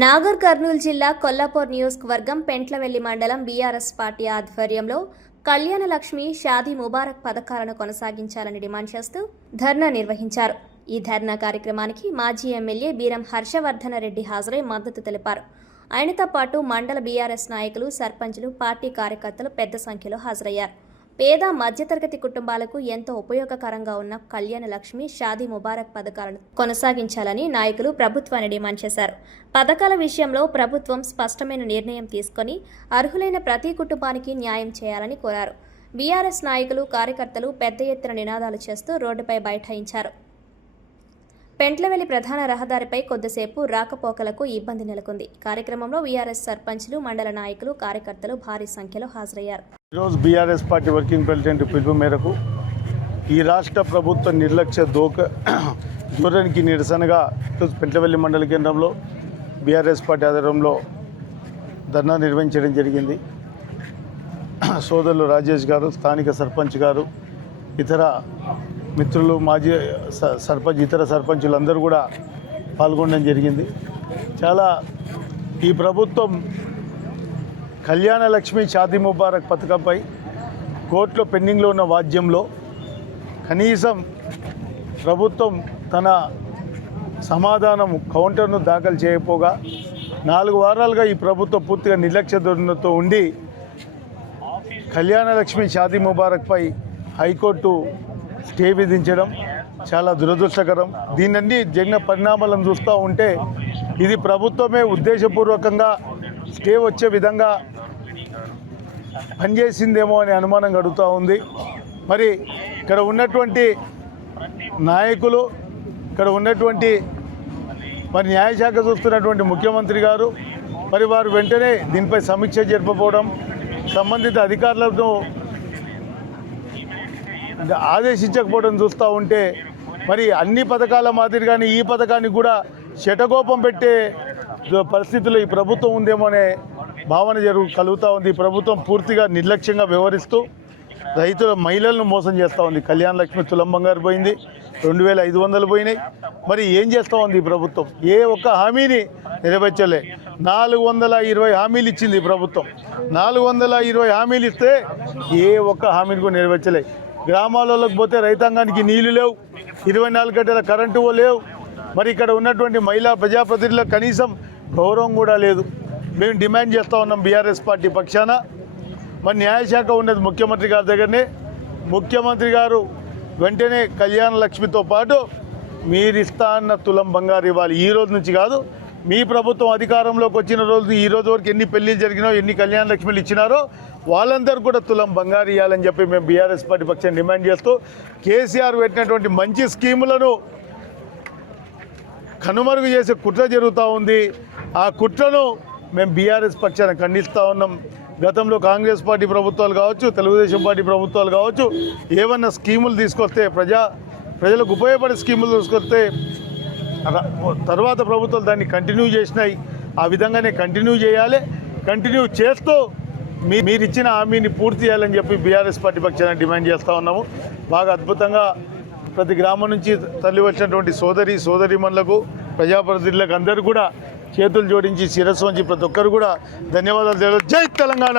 నాగర్ కర్నూలు జిల్లా కొల్లాపూర్ నియోజకవర్గం పెంట్లవెల్లి మండలం బీఆర్ఎస్ పార్టీ ఆధ్వర్యంలో కళ్యాణ లక్ష్మి షాదీ ముబారక్ పథకాలను కొనసాగించాలని డిమాండ్ చేస్తూ ధర్నా నిర్వహించారు. ఈ ధర్నా కార్యక్రమానికి మాజీ ఎమ్మెల్యే బీరం హర్షవర్ధన రెడ్డి హాజరై మద్దతు తెలిపారు. ఆయనతో పాటు మండల బీఆర్ఎస్ నాయకులు, సర్పంచులు, పార్టీ కార్యకర్తలు పెద్ద సంఖ్యలో హాజరయ్యారు. పేద మధ్యతరగతి కుటుంబాలకు ఎంతో ఉపయోగకరంగా ఉన్న కళ్యాణ లక్ష్మి షాదీ ముబారక్ పథకాలను కొనసాగించాలని నాయకులు ప్రభుత్వాన్ని డిమాండ్ చేశారు. పథకాల విషయంలో ప్రభుత్వం స్పష్టమైన నిర్ణయం తీసుకొని అర్హులైన ప్రతి కుటుంబానికి న్యాయం చేయాలని కోరారు. బీఆర్ఎస్ నాయకులు, కార్యకర్తలు పెద్ద ఎత్తున నినాదాలు చేస్తూ రోడ్డుపై బైఠాయించారు. పెంట్లవెల్లి ప్రధాన రహదారిపై కొద్దిసేపు రాకపోకలకు ఇబ్బంది నెలకొంది. కార్యక్రమంలో బీఆర్ఎస్ సర్పంచులు, మండల నాయకులు, కార్యకర్తలు భారీ సంఖ్యలో హాజరయ్యారు. ఈరోజు బీఆర్ఎస్ పార్టీ వర్కింగ్ ప్రెసిడెంట్ పిలుపు మేరకు ఈ రాష్ట్ర ప్రభుత్వ నిర్లక్ష్య ధోరణికి నిరసనగా పెంట్లవెల్లి మండల కేంద్రంలో బీఆర్ఎస్ పార్టీ ఆధ్వర్యంలో ధర్నా నిర్వహించడం జరిగింది. సోదరులు రాజేష్ గారు, స్థానిక సర్పంచ్ గారు, ఇతర మిత్రులు, మాజీ సర్పంచ్, ఇతర సర్పంచులందరూ కూడా పాల్గొనడం జరిగింది. చాలా ఈ ప్రభుత్వం కళ్యాణ లక్ష్మి షాదీ ముబారక్ పథకంపై కోర్టులో పెండింగ్లో ఉన్న వాద్యంలో కనీసం ప్రభుత్వం తన సమాధానం కౌంటర్ను దాఖలు చేయకపోగా 4 వారాలుగా ఈ ప్రభుత్వం పూర్తిగా నిర్లక్ష్య ధోరణితో ఉండి కళ్యాణ లక్ష్మి షాదీ ముబారక్పై హైకోర్టు స్టే విధించడం చాలా దురదృష్టకరం. దీన్ని జరిగిన పరిణామాలను చూస్తూ ఉంటే ఇది ప్రభుత్వమే ఉద్దేశపూర్వకంగా స్టే వచ్చే విధంగా పనిచేసిందేమో అనే అనుమానం కలుగుతూ ఉంది. మరి ఇక్కడ ఉన్నటువంటి నాయకులు, ఇక్కడ ఉన్నటువంటి మరి న్యాయశాఖ చూస్తున్నటువంటి ముఖ్యమంత్రి గారు మరి వారు వెంటనే దీనిపై సమీక్ష జరపకపోవడం, సంబంధిత అధికారులను ఆదేశించకపోవడం చూస్తూ ఉంటే మరి అన్ని పథకాల మాదిరిగానే ఈ పథకానికి కూడా శటకోపం పెట్టే పరిస్థితుల్లో ఈ ప్రభుత్వం ఉందేమో అనే భావన కలుగుతూ ఉంది. ఈ ప్రభుత్వం పూర్తిగా నిర్లక్ష్యంగా వ్యవహరిస్తూ మహిళలను మోసం చేస్తూ ఉంది. కళ్యాణ లక్ష్మి తులం బంగారు పోయింది, 2500 పోయినాయి. మరి ఏం చేస్తూ ఉంది ఈ ప్రభుత్వం? ఏ ఒక్క హామీని నెరవేర్చలే. 420 హామీలు ఇచ్చింది ఈ ప్రభుత్వం. 420 హామీలు ఇస్తే ఏ ఒక్క హామీని కూడా నెరవేర్చలే. గ్రామాలలోకి పోతే రైతాంగానికి నీళ్లు లేవు, 24 గంటల కరెంటు లేవు. మరి ఇక్కడ ఉన్నటువంటి మహిళా ప్రజాప్రతినిధులకు కనీసం గౌరవం కూడా లేదు. మేము డిమాండ్ చేస్తూ ఉన్నాం బీఆర్ఎస్ పార్టీ పక్షాన. మరి న్యాయశాఖ ఉన్నది ముఖ్యమంత్రి గారి దగ్గరనే. ముఖ్యమంత్రి గారు వెంటనే కళ్యాణ లక్ష్మితో పాటు మీరు ఇస్తా అన్న తులం బంగారు ఇవ్వాలి. ఈ రోజు నుంచి కాదు, మీ ప్రభుత్వం అధికారంలోకి వచ్చిన రోజు ఈ రోజు వరకు ఎన్ని పెళ్లిళ్ళు జరిగినాయో, ఎన్ని కళ్యాణ లక్ష్మిలు ఇచ్చినారో వాళ్ళందరూ కూడా తులం బంగారు ఇవ్వాలని చెప్పి మేము బీఆర్ఎస్ పార్టీ పక్షాన్ని డిమాండ్ చేస్తూ కేసీఆర్ పెట్టినటువంటి మంచి స్కీములను కనుమరుగు చేసే కుట్ర జరుగుతూ ఉంది. ఆ కుట్రను మేము బీఆర్ఎస్ పక్షాన్ని ఖండిస్తూ ఉన్నాం. గతంలో కాంగ్రెస్ పార్టీ ప్రభుత్వాలు కావచ్చు, తెలుగుదేశం పార్టీ ప్రభుత్వాలు కావచ్చు, ఏమన్నా స్కీములు తీసుకొస్తే ప్రజలకు ఉపయోగపడే స్కీములు తీసుకొస్తే తర్వాత ప్రభుత్వాలు దాన్ని కంటిన్యూ చేసినాయి. ఆ విధంగానే కంటిన్యూ చేయాలి. కంటిన్యూ చేస్తూ మీరు ఇచ్చిన హామీని పూర్తి చేయాలని చెప్పి బీఆర్ఎస్ పార్టీ పక్షాన్ని డిమాండ్ చేస్తూ ఉన్నాము. బాగా అద్భుతంగా ప్రతి గ్రామం నుంచి తరలి వచ్చినటువంటి సోదరీమణులకు, ప్రజాప్రతినిధులకు అందరూ కూడా చేతులు జోడించి శిరస్సు వంచి ప్రతి ఒక్కరు కూడా ధన్యవాదాలు తెలియజేస్తారు. జై తెలంగాణ.